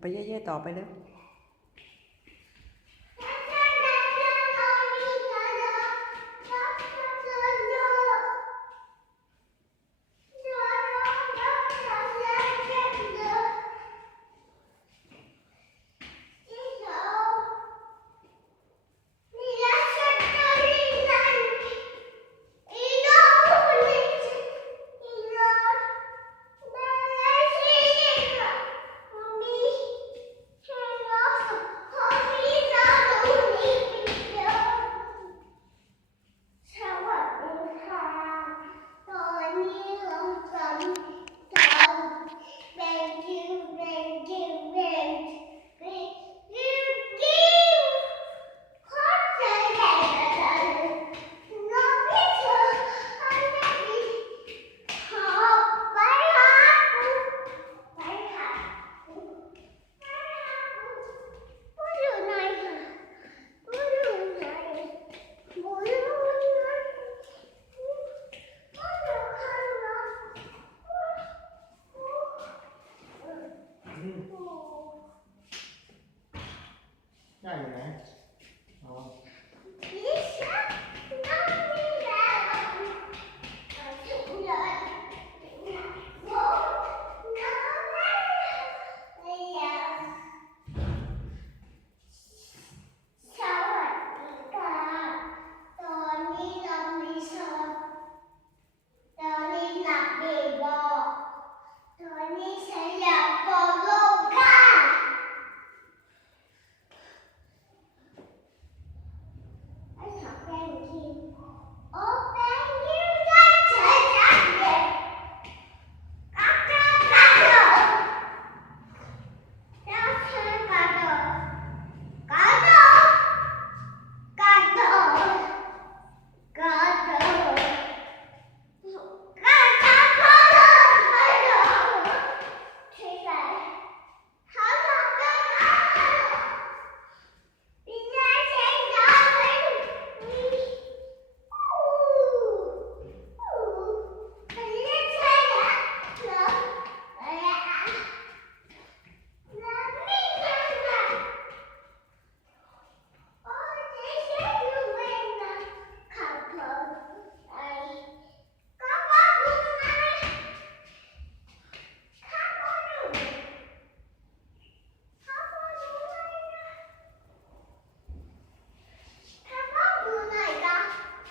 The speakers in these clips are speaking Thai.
ไปเย่ๆต่อไปเลย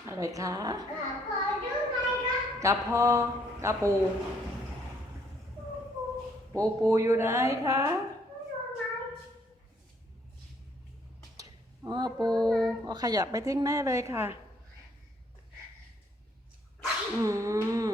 อะไรคะกระพอกระปู ปูปูอยู่ไหนคะอ๋อปูเอาขยะไปทิ้งแน่เลยค่ะ อืม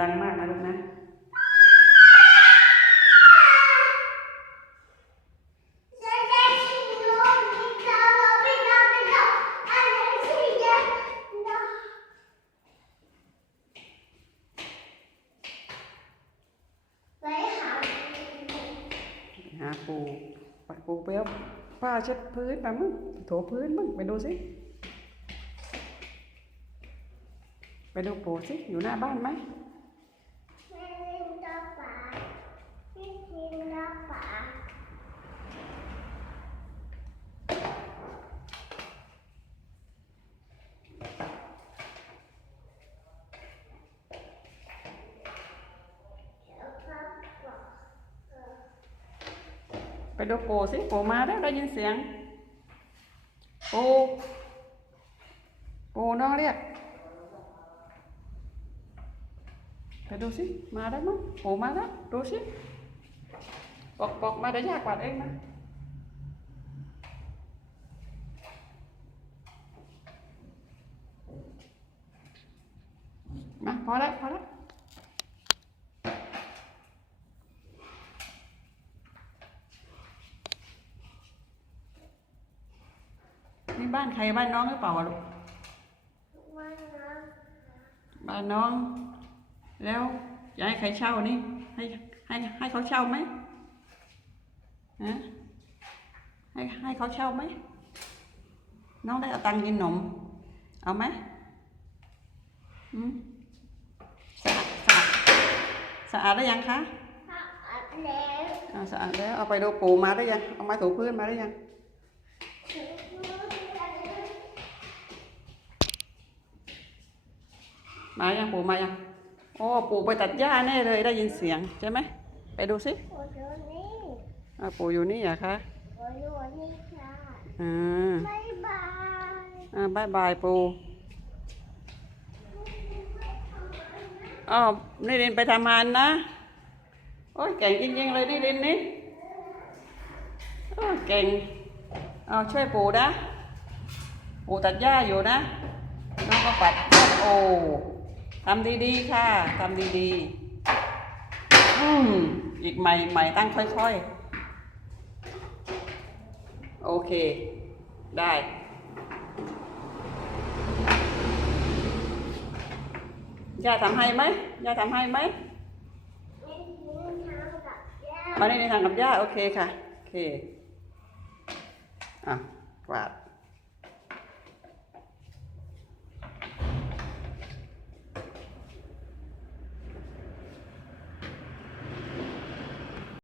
ดังมากนะลูกนะ หาปูปักปูไปเอาผ้าเช็ดพื้นไปมึงโถพื้นมึงไปดูสิไปดูปูสิอยู่หน้าบ้านไหม ไปดูปู่สิปู่มาแล้วได้ยินเสียงปู่ปู่น้องเรียก ไปดูสิมาได้มั้งปู่มาแล้วดูสิบอกบอกมาเดี๋ยวยากกว่าเองนะมาพอแล้วพอแล้ว นี่บ้านใครบ้านน้องหรือเปล่าวะลูกวันนะบ้านน้อง แล้วจะให้ใครเช่านี่ ให้ให้ให้เขาเช่าไหมฮะให้ให้เขาเช่าไหมน้องได้เอาตังค์กินขนมเอาไหมอืมสะอาดสะอาดสะอาดได้ยังคะถ้าอัดแล้วอ่าสะอาดแล้วเอาไปดูปูมาได้ยังเอาไม้ถูพื้นมาได้ยัง ถึงมือจะได้ มายังปูมายังโอ้ปูไปตัดหญ้าแน่เลยได้ยินเสียงใช่ไหมไปดูสิโอ้ยนี่อ่าปูอยู่นี่เหรอคะโอ้ยนี่ค่ะอ่าบ๊ายบายอ่าบายบายปูอ๋อนี่ลินไปทำงานนะโอ้ยเก่งจริงๆเลยนี่ลินนี่โอ้ยเก่งเอาช่วยปูนะปูตัดหญ้าอยู่นะน้องก็ปัดโอ้ ทำดีๆค่ะทำดีๆอืมอีกใหม่ใหม่ตั้งค่อยๆ โอเค ได้ ย่าทำให้ไหมย่าทำให้ไหมไม่ทิ้งทาในทางกับย่าโอเคค่ะ โอเค อะกวาด